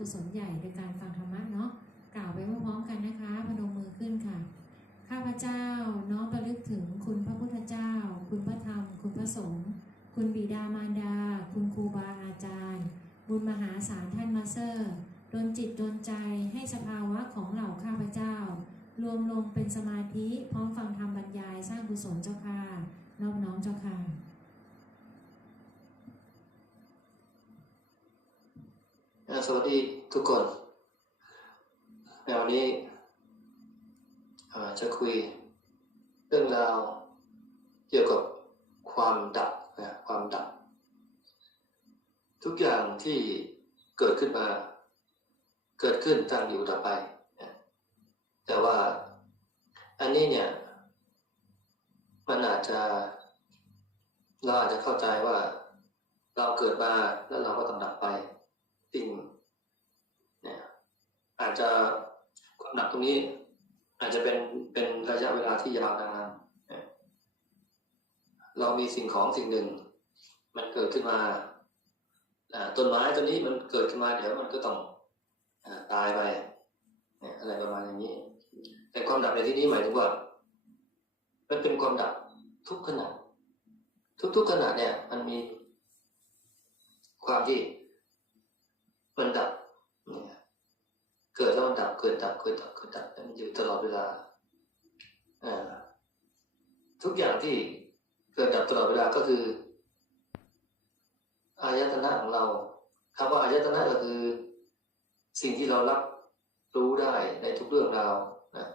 กุศลใหญ่โดยการฟังธรรมะเนาะกล่าวไปพร้อมๆกันนะคะ พนมมือขึ้นค่ะ ข้าพเจ้าน้อมระลึกถึงคุณพระพุทธเจ้า คุณพระธรรม คุณพระสงฆ์คุณบิดามารดา คุณครูบาอาจารย์ บุญมหาศาลท่านมาสเตอร์ดนจิตดนใจให้สภาวะของเหล่าข้าพเจ้า รวมลงเป็นสมาธิพร้อมฟังธรรมบรรยายสร้างกุศลเจ้าค่ะนอบน้อมเจ้าค่ะ อ่า สวัสดีทุกคนในวันนี้จะคุยเรื่องราวเกี่ยวกับความดับนะความดับ ทุกอย่างที่เกิดขึ้นมา เกิดขึ้นตั้งอยู่ดับไปนะแต่ว่าอันนี้เนี่ยมันอาจจะเราอาจจะเข้าใจว่าเราเกิดมาแล้วเราก็ต้องดับไป จริงเนี่ยอาจจะความหนักตรงนี้ อาจจะเป็นเป็นระยะเวลาที่ยาวนานเรามีสิ่งของสิ่งหนึ่ง มันเกิดขึ้นมาต้นไม้ต้นนี้มันเกิดขึ้นมาเดี๋ยวมันก็ต้องตายไปเนี่ยอะไรประมาณอย่างนี้ แต่ความดับในที่นี้หมายถึงว่ามันเป็นความดับทุกขณะทุกๆขณะเนี่ย มันมีความที่ มันดับเนี่ยเกิดแล้วมันดับเกิดดับเกิดดับเกิดดับมันอยู่ตลอดเวลาทุกอย่างที่เกิดดับตลอดเวลาก็คืออายตนะของเราคำว่าอายตนะก็คือ สิ่งที่เรารับรู้ได้ในทุกเรื่องราวนะ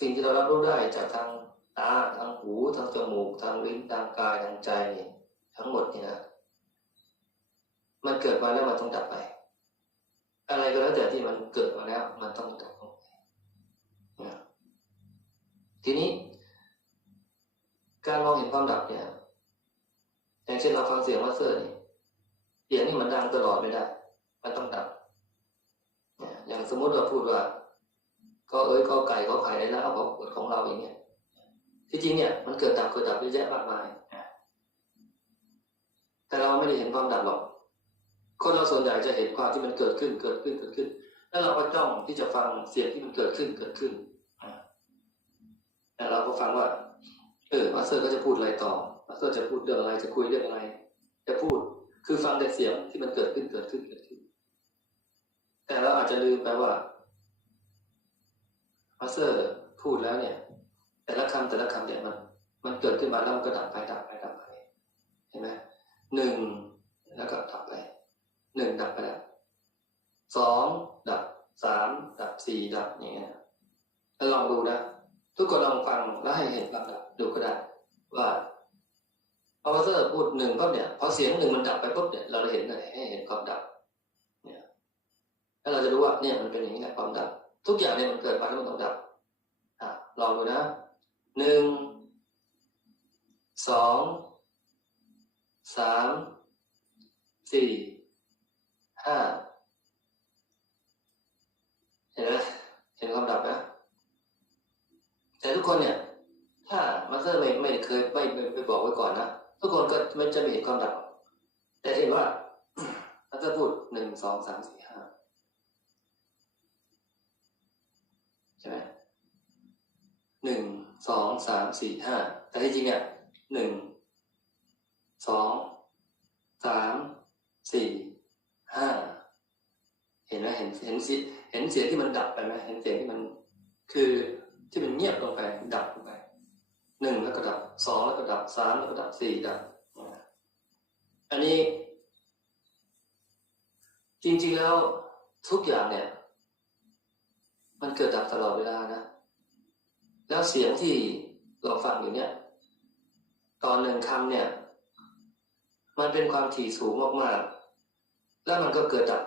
สิ่งที่เรารับรู้ได้จากทางตาทางหูทางจมูกทางลิ้นทางกายทางใจทั้งหมดนี่นะ มันเกิดมาแล้วมันต้องดับไป อะไรก็แล้วแต่ที่มันเกิดมาแล้ว มันต้องดับลงไปทีนี้ การมองเห็นความดับเนี่ย อย่างเช่นเราฟังเสียงว่าเซอร์นี่เสียงนี่มันดังตลอดไม่ได้ มันต้องดับอย่างสมมติเราพูดว่า ก็เอ้ยก็ไก่ก็ไข่ได้แล้วเอาของของเราอย่างเงี้ยที่จริงเนี่ยมันเกิดดับเกิดดับเยอะแยะมากมายแต่เราไม่ได้เห็นความดับหรอก คนเราส่วนใหญ่จะเห็นความที่มันเกิดขึ้นเกิดขึ้นเกิดขึ้น แล้วเราก็จ้องที่จะฟังเสียงที่มันเกิดขึ้นเกิดขึ้นแต่เราก็ฟังว่า เออมาสเตอร์ก็จะพูดอะไรต่อมาสเตอร์จะพูดเรื่องอะไรจะคุยเรื่องอะไร จะพูดคือฟังแต่เสียงที่มันเกิดขึ้นเกิดขึ้นเกิดขึ้น แต่เราอาจจะลืมไปว่ามาสเตอร์พูดแล้วเนี่ย แต่ละคำแต่ละคำเนี่ยมัน มันเกิดขึ้นมาแล้วมันก็ดับไปดับไปดับไปเห็นไหมหนึ่งแล้วก็ดับไป หนึ่งดับไปแล้วสองดับสามดับสี่ดับอย่างเงี้ยแล้วลองดูนะ ทุกคนลองฟังแล้วให้เห็นความดับดูก็ได้ ว่าพอมาสเตอร์พูดหนึ่งปั๊บเนี่ยพอเสียงหนึ่งมันดับไปปุ๊บเนี่ยเราจะเห็นเลยให้เห็นความดับ เนี่ยแล้วเราจะรู้ว่าเนี่ยมันเป็นอย่างนี้แหละความดับ ทุกอย่างเนี่ยมันเกิดมาแล้วมันต้องดับอะลองดูนะหนึ่งสองสามสี่ ห้าเห็นไหมเห็นความดับนะแต่ทุกคนเนี่ย ถ้ามาสเตอร์ไม่ไม่เคยไม่ไม่ไม่บอกไว้ก่อนนะทุกคนก็ไม่จะไม่เห็นความดับ แต่เห็นว่ามาสเตอร์พูดหนึ่งสองสามสี่ห้าใช่ไหมหนึ่งสองสามสี่ห้าแต่ที่จริงเนี่ยหนึ่งสองสามสี่้าเห็นไหมเห็นเห็นเสียเห็นเสียงที่มันดับไปไหมเห็นเสียงที่มัน คือที่มันเงียบลงไป ดับลงไปหนึ่งแล้วก็ดับสองแล้วก็ดับสามแล้วก็ดับสี่ดับอันนี้ จริงๆแล้วทุกอย่างเนี่ย มันเกิดดับตลอดเวลานะ แล้วเสียงที่เราฟังอยู่เนี่ย ตอนหนึ่งคำเนี่ย มันเป็นความถี่สูงมากๆ แล้วมันก็เกิดดับ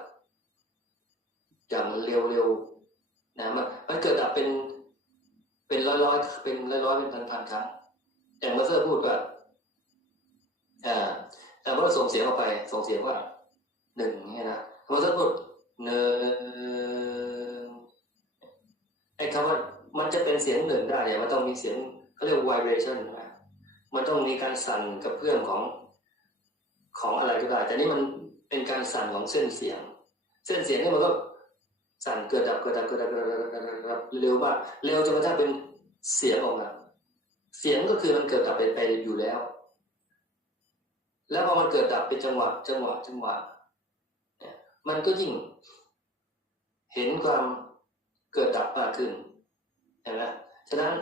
อย่างเร็วๆนะมันมันเกิดดับเป็น เป็นร้อยร้อยๆเป็นร้อยร้อยๆเป็นพันพันๆครั้งอย่างเมื่อเซอร์พูดว่าอ่าแต่ว่าส่งเสียงออกไป ส่งเสียงว่าหนึ่งเนี่ยนะเมื่อเซอร์พูดหนึ่งไอ้คำว่ามันจะเป็นเสียงหนึ่งได้เนี่ยมันต้องมีเสียงเขาเรียก vibration ใช่ไหมมันต้องมีการสั่นกับเพื่อนของของอะไรก็ได้แต่นี่มัน เป็นการสั่นของเส้นเสียง เส้นเสียงนี่มันก็สั่นเกิดดับเกิดดับเกิดดับเกิดดับเกิดดับเร็วมากเร็วจนกระทั่งเป็นเสียงออกมาเสียงก็คือมันเกิดดับไปไปอยู่แล้ว แล้วพอมันเกิดดับเป็นจังหวะ จังหวะจังหวะมันก็ยิ่ง เห็นความเกิดดับมากขึ้นเห็นไหมฉะนั้น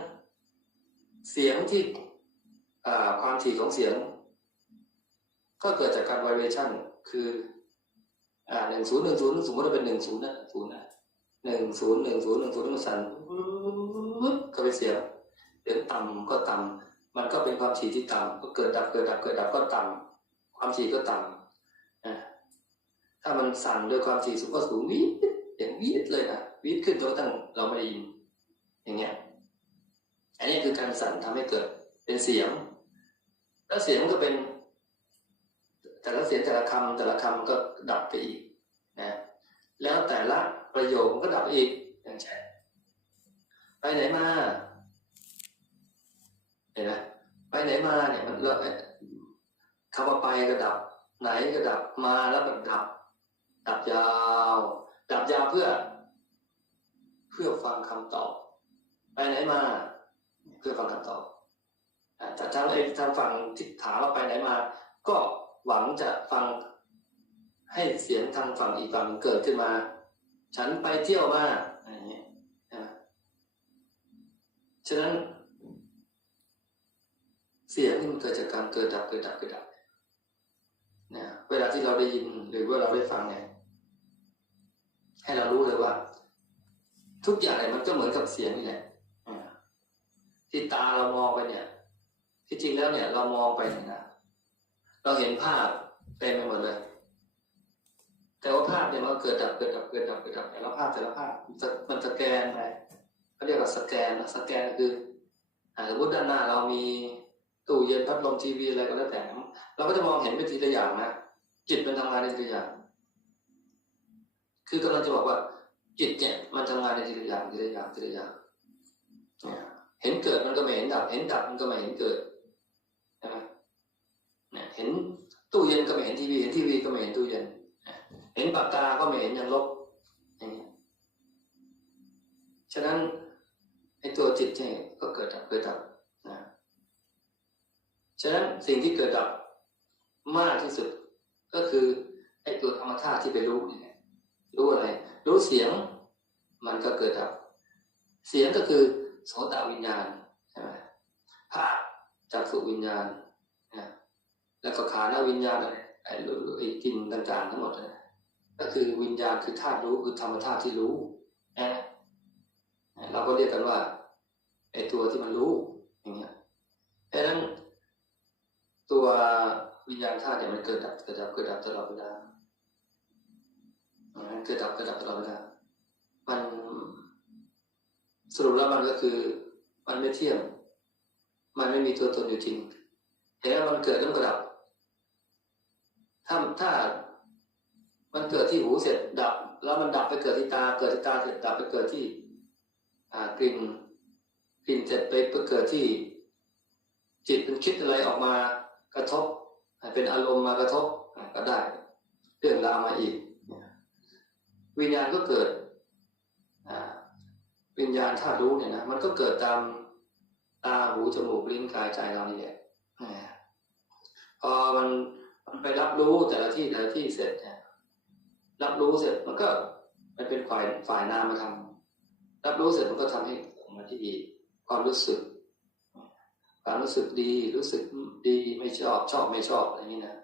เสียงที่ความถี่ของเสียง ก็เกิดจากการ vibration คืออ่าหนึ่งศูนย์หนึ่งศูนย์สมมติว่าเป็นหนึ่งศูนย์นะศูนย์นะหนึ่งศูนย์หนึ่งศูนย์หนึ่งศูนย์มันสั่นก็เป็นเสียงเสียงต่ำก็ต่ำมันก็เป็นความถี่ที่ต่ำก็เกิดดับเกิดดับเกิดดับก็ต่ำความถี่ก็ต่ำถ้ามันสั่นด้วยความถี่สูงก็สูงวิดอย่างวิดเลยนะวิดขึ้นจนกระทั่งเราไม่ได้ยิน อย่างเงี้ย อันนี้คือการสั่นทำให้เกิดเป็นเสียง แล้วเสียงก็เป็น แต่ละเสียงแต่ละคำแต่ละคำมันก็ดับไปอีกนะแล้วแต่ละประโยคมันก็ดับไปอีกอย่างเช่นไปไหนมาเห็นไหมไปไหนมาเนี่ยมันเราคำว่าไปก็ดับ ไหนก็ดับมาแล้วก็ดับ ดับยาว ดับยาวเพื่อ เพื่อฟังคำตอบ ไปไหนมา เพื่อฟังคำตอบแต่ทางไอ้ทางฝั่งที่ถามว่าไปไหนมา ก็ หวังจะฟังให้เสียงทางฝั่งอีกฝั่งหนึ่งเกิดขึ้นมา ฉันไปเที่ยวมาอะไรอย่างเงี้ยนะฉะนั้น เสียงนี่มันเกิดจากการเกิดดับเกิดดับเกิดดับนี่ยเวลาที่เราได้ยินหรือว่าเราได้ฟังเนี่ยให้เรารู้เลยว่า ทุกอย่างเนี่ยมันก็เหมือนกับเสียงนี่แหละที่ตาเรามองไปเนี่ย ที่จริงแล้วเนี่ย เรามองไปเนี่ยนะ เราเห็นภาพเต็มไปหมดเลย แต่ว่าภาพเนี่ยมันก็เกิดดับเกิดดับเกิดดับเกิดดับแต่ละภาพแต่ละภาพมันสมันสแกนไปเขาเรียกว่าสแกนนะสแกนคืออาสมมติด้านหน้าเรามีตู้เย็นพัดลมทีวีอะไรก็แล้วแต่เราก็จะมองเห็นเป็นทีละอย่างนะจิตมันทำงานในทีละอย่าง คือกำลังจะบอกว่า จิตเนี่ยมันทำงานในทีละอย่างทีละอย่างทีละอย่างเห็นเกิดมันก็ไม่เห็นดับ เห็นดับมันก็ไม่เห็นเกิด เห็นตู้เย็นก็ไม่เห็นทีวี เห็นทีวีก็ไม่เห็นตู้เย็น เห็นปากกา ก็ไม่เห็นยังลบอย่างนี้ฉะนั้นไอ้ตัวจิตเนี่ยก็เกิดดับเกิดดับนะฉะนั้นสิ่งที่เกิดดับมากที่สุดก็คือไอ้ตัวธรรมชาติที่ไปรู้เนี่ยรู้อะไร รู้เสียงมันก็เกิดดับ เสียงก็คือโสตวิญญาณใช่ไหมภาพจากสุวิญญาณ แล้วก็ขานาวิญญาณอะไรไอ้ไอ้กินต่างๆทั้งหมดเลยก็คือวิญญาณคือธาตุรู้คือธรรมธาตุที่รู้นะเราก็เรียกกันว่าไอ้ตัวที่มันรู้อย่างเงี้ยเพราะนั้นตัววิญญาณธาตุเนี่ยมันเกิดดับเกิดดับเกิดดับตลอดเวลาอ่าเกิดดับเกิดดับตลอดเวลามันสรุปแล้วมันก็คือ มันไม่เที่ยง มันไม่มีตัวตนอยู่จริงเห็นไหมมันเกิดแล้วก็ดับ ถ้าถ้ามันเกิดที่หูเสร็จดับ แล้วมันดับไปเกิดที่ตา เกิดที่ตาเสร็จดับไปเกิดที่ อ่ากลิ่นกลิ่นเสร็จไปไปเกิดที่ จิตมันคิดอะไรออกมากระทบ เป็นอารมณ์มากระทบก็ได้เรื่องราวมาอีก วิญญาณก็เกิดวิญญาณถ้ารู้เนี่ยนะมันก็เกิดตามตาหูจมูกลิ้นกายใจเรานี่แหละพอมัน มันไปรับรู้แต่ละที่แต่ละที่เสร็จเนี่ยรับรู้เสร็จมันก็มันเป็นฝ่ายฝ่ายนามมาทำรับรู้เสร็จมันก็ทำให้มาที่ความรู้สึกความรู้สึกดีรู้สึกดีไม่ชอบชอบไม่ชอบอะไรนี้นะ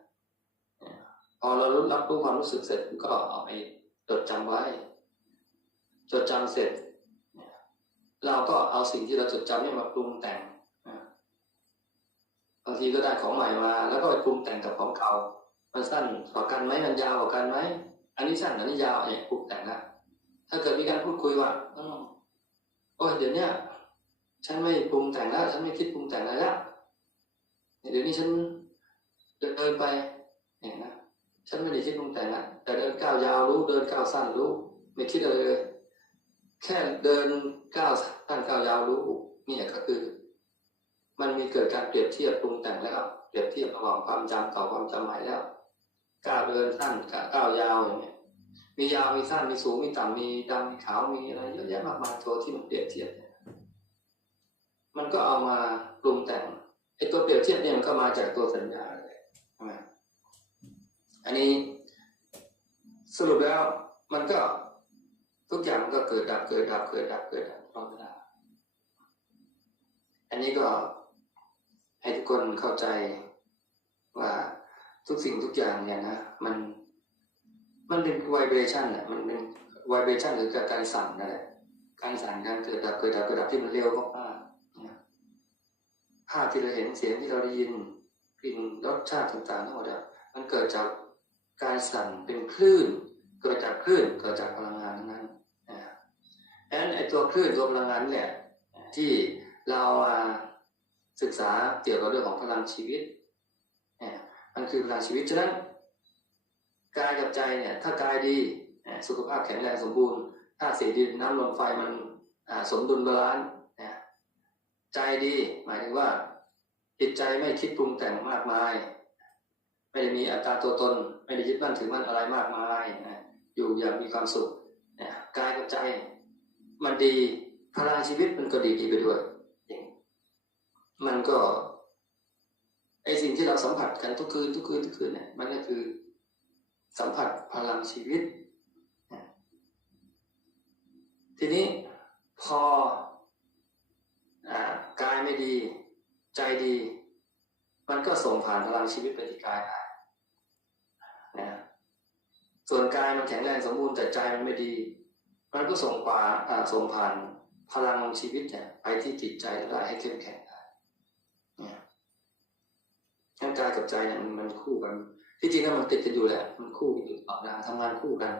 พอเรารู้รับรู้ความรู้สึกเสร็จก็เอาไปจดจำไว้ จดจำเสร็จ เราก็เอาสิ่งที่เราจดจำนี่มาปรุงแต่ง บางทีก็ได้ของใหม่มา แล้วก็ไปปรุงแต่งกับของเก่า มันสั้นกว่ากันไหมมันยาวกว่ากันไหมอันนี้สั้นอันนี้ยาวเนี่ยปรุงแต่งละถ้าเกิดมีการพูดคุยว่าโอ้ยเดี๋ยวนี้ฉันไม่ปรุงแต่งแล้วฉันไม่คิดปรุงแต่งอะไรแล้วเดี๋ยวนี้ฉันเดินเดินไปเนี่ยนะฉันไม่ได้คิดปรุงแต่งละแต่เดินก้าวยาวรู้เดินก้าวสั้นรู้ ไม่คิดอะไรเลย แค่เดินก้าวสั้นก้าวยาวรู้เนี่ยก็คือ มันมีเกิดการเปรียบเทียบปรุงแต่งแล้วเปรียบเทียบระหว่างความจำเก่าความจำใหม่แล้วก้าวเดินสั้นก้าวยาวอย่างเงี้ยมียาวมีสั้นมีสูงมีต่ำมีดำมีขาวมีอะไรเยอะแยะมากมายตัวที่มันเปรียบเทียบเนี่ยมันก็เอามาปรุงแต่งไอ้ตัวเปรียบเทียบเนี่ยมันก็มาจากตัวสัญญาเลยใช่ไหมอันนี้สรุปแล้วมันก็ทุกอย่างมันก็เกิดดับเกิดดับเกิดดับเกิดดับตลอดเวลาอันนี้ก็ ให้ทุกคนเข้าใจว่าทุกสิ่งทุกอย่างเนี่ยนะมันมันเป็น vibration แหละมันเป็น vibration หรือการสั่นนั่นแหละการสั่นการเกิดดับเกิดดับเกิดดับที่มันเร็วมากๆภาพที่เราเห็นเสียงที่เราได้ยินกลิ่นรสชาติต่างๆทั้งหมดมันเกิดจากการสั่นเป็นคลื่น เกิดจากคลื่นเกิดจากพลังงานนั้นนะดังนั้นไอ้ตัวคลื่นตัวพลังงานเนี่แหละที่เรามา ศึกษาเกี่ยวกับเรื่องของพลังชีวิตเนี่ยมันคือพลังชีวิต ฉะนั้นกายกับใจเนี่ยถ้ากายดีสุขภาพแข็งแรงสมบูรณ์ถ้าสีดินน้ำลมไฟมันสมดุลบาลานซ์ใจดีหมายถึงว่าจิตใจไม่คิดปรุงแต่งมากมาย ไม่ได้มีอัตตาตัวตน ไม่ได้ยึดมั่นถือมั่นอะไรมากมายอยู่อย่างมีความสุขนะกายกับใจ มันดีพลังชีวิตมันก็ดีดีไปด้วย มันก็ไอสิ่งที่เราสัมผัสกันทุกคืนทุกคืนทุกคืนเนี่ยมันก็คือสัมผัสพลังชีวิต ทีนี้พออกายไม่ดีใจดี มันก็ส่งผ่านพลังชีวิตไปที่กายได้นะส่วนกายมันแข็งแรงสมบูรณ์แต่ใจมันไม่ดี มันก็ส่งป่าส่งผ่านพลังชีวิตเนี่ยไปที่จิตใจได้ให้เข้มแข็ง ทั้งกายกับใจเนี่ยมันคู่กัน ที่จริงแล้วมันติดกันอยู่แหละ มันคู่กันอยู่ตลอดเวลาทำงานคู่กัน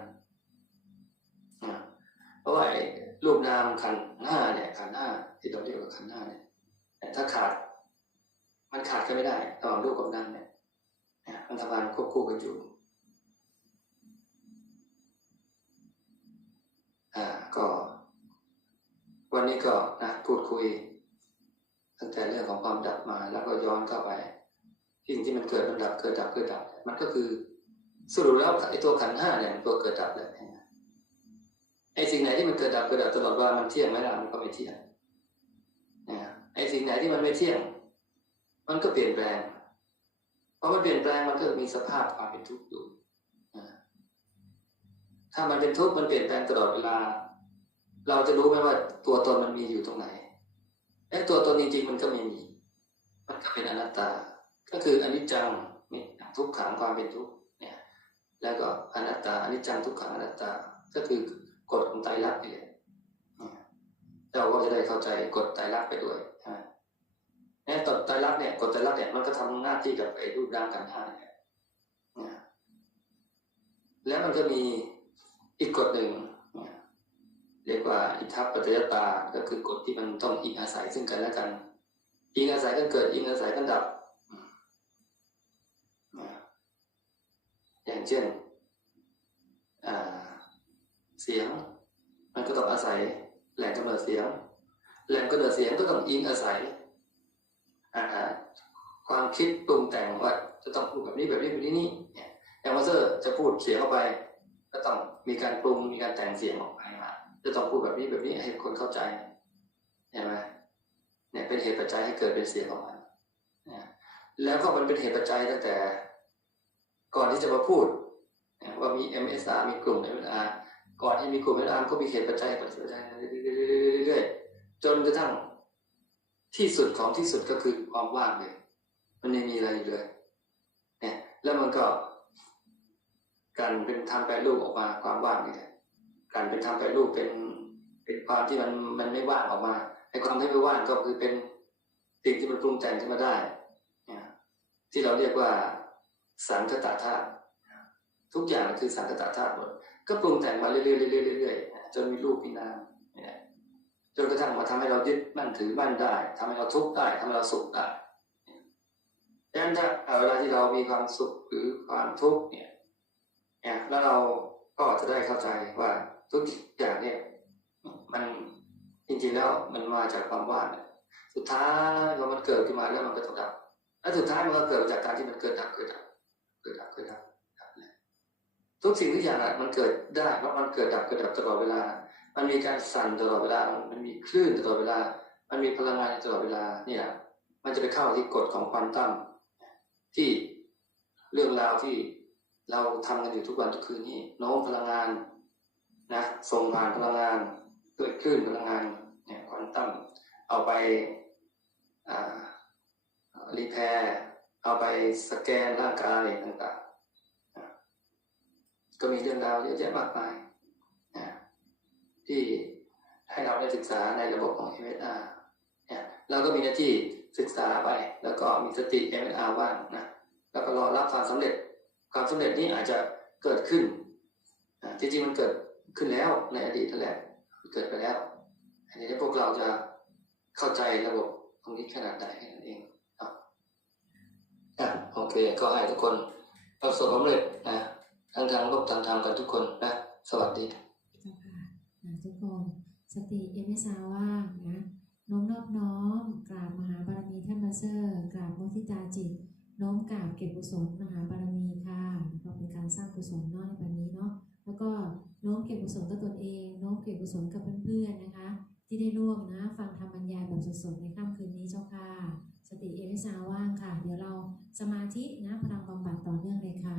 เพราะว่ารูปนามขันหน้าเนี่ยขันหน้าที่เราเรียกว่าขันหน้าเนี่ยถ้าขาด มันขาดกันไม่ได้ระหว่างรูปกับนามเนี่ยมันทำงานควบคู่กันอยู่อ่าก็ วันนี้ก็นะพูดคุย ตั้งแต่เรื่องของความดับมาแล้วก็ย้อนเข้าไป สิ่งที่มันเกิดมันดับเกิดดับเกิดดับ มันก็คือสรุปแล้วไอ้ตัวขันห้าเนี่ยตัวเกิดดับเลยไอ้สิ่งไหนที่มันเกิดดับเกิดดับตลอดว่ามันเที่ยงไหมล่ะมันก็ไม่เที่ยงนะไอ้สิ่งไหนที่มันไม่เที่ยง มันก็เปลี่ยนแปลงเพราะมันเปลี่ยนแปลงมันก็มีสภาพความเป็นทุกข์อยู่ถ้ามันเป็นทุกข์มันเปลี่ยนแปลงตลอดเวลา เราจะรู้ไหมว่าตัวตนมันมีอยู่ตรงไหนไอ้ตัวตนจริงๆมันก็ไม่มี มันก็เป็นอนัตตา ก็คืออนิจจังนี่ทุกขังความเป็นทุกข์เนี่ยแล้วก็อนัตตาอนิจจังทุกขังอนัตตาก็คือกฎของไตรลักษณ์นี่แหละเราก็จะได้เข้าใจกฎไตรลักษณ์ไปด้วยนะเนี่ยกฎไตรลักษณ์เนี่ยกฎไตรลักษณ์เนี่ยมันก็ทำหน้าที่กับไอ้รูปร่างกันห้าเนี่ยแล้วมันก็มีอีกกฎหนึ่งเรียกว่าอิทัปปัจจยตา ก็คือกฎที่มันต้องอิงอาศัยซึ่งกันและกัน อิงอาศัยกันเกิดอิงอาศัยกันดับ อย่างเช่นเสียง มันก็ต้องอาศัยแหล่งกำเนิดเสียง แหล่งกำเนิดเสียงก็ต้องอิงอาศัยความคิดปรุงแต่งว่าจะต้องพูดแบบนี้แบบนี้แบบนี้นี่อย่างว่าเซอร์จะพูดเสียงเข้าไป ก็ต้องมีการปรุงมีการแต่งเสียงออกไปมาจะต้องพูดแบบนี้แบบนี้ให้คนเข้าใจเห็นไหมเนี่ยเป็นเหตุปัจจัยให้เกิดเป็นเสียงออกมาแล้วก็มันเป็นเหตุปัจจัยตั้งแต่ ก่อนที่จะมาพูดว่ามี MSR มีกลุ่ม MSR ก่อนที่มีกลุ่ม MSR ก็มีเหตุปัจจัยปัจจัยเรื่อยๆจนกระทั่งที่สุดของที่สุดก็คือความว่างเลย มันไม่มีอะไรเลยเนี่ยแล้วมันก็การเป็นทำแปรรูปออกมาความว่างนี่แหละการเป็นทำแปรรูปเป็นเป็นความที่มันมันไม่ว่างออกมาไอ้ความที่ไม่ว่างก็คือเป็นสิ่งที่มันปรุงแต่งขึ้นมาได้ ที่เราเรียกว่า สังคตาธาตุทุกอย่างคือสังคตาธาตุหมดก็ปรุงแต่งมาเรื่อยๆเรื่อยๆจนมีรูปมีนามจนกระทั่งมาทำให้เรายึดมั่นถือมั่นได้ทำให้เราทุกข์ได้ทำให้เราสุขได้ดังนั้นถ้าเวลาที่เรามีความสุขหรือความทุกข์เนี่ยแล้วเราก็จะได้เข้าใจว่าทุกอย่างเนี่ย มันจริงๆแล้วมันมาจากความว่างสุดท้ายพอมันเกิดขึ้นมาแล้วมันก็ต้องดับแล้วสุดท้ายมันก็เกิดจากการที่มันเกิดดับเกิดดับ กสิ่งทุกอย่างอะมันเกิดได้เพราะมันเกิดดับเกิดดับตลอดเวลา มันมีการสั่นตลอดเวลา มันมีคลื่นตลอดเวลา มันมีพลังงานตลอดเวลาเนี่ยมันจะไปเข้าที่กฎของควอนตัมที่เรื่องราวที่เราทำกันอยู่ทุกวันทุกคืนนี้โน้มพลังงานนะส่งผ่านพลังงานเกิดคลื่นพลังงานเนี่ยควอนตัมเอาไปอ่ารีแพร์เอาไปสแกนร่างกายต่างๆ ก็มีเรื่องราวเยอะแยะมากมายนะที่ให้เราได้ศึกษาในระบบของ MSR เนี่ยเราก็มีหน้าที่ศึกษาไป แล้วก็มีสติ MSR ว่างนะแล้วก็รอรับความสำเร็จ ความสำเร็จนี้อาจจะเกิดขึ้นอ่าจริงๆมันเกิดขึ้นแล้วในอดีตนั่นแหละมันเกิดไปแล้ว อันนี้พวกเราจะเข้าใจระบบตรงนี้ขนาดไหนแค่นั้นเองอะโอเค ก็ให้ทุกคนประสบความสำเร็จนะ ทั้งทางโลกทางธรรมกันทุกคนนะสวัสดีค่ะทุกคนสติยังไม่สาว่างนะน้อมนอบน้อมกราบมหาบารมีท่านมาเซอร์กราบมุทิตาจิตน้อมกราบเก็บกุศลมหาบารมีค่ะก็เป็นการสร้างกุศลเนาะในวันนี้เนาะแล้วก็น้อมเก็บกุศลกับตนเองน้อมเก็บกุศลกับเพื่อนๆนะคะ ที่ได้ร่วมนะ ฟังธรรมบรรยายแบบสดๆในค่ำคืนนี้เจ้าค่ะ สติเอวิซาว่างค่ะ เดี๋ยวเราสมาธินะพลังบำบัดต่อเนื่องเลยค่ะ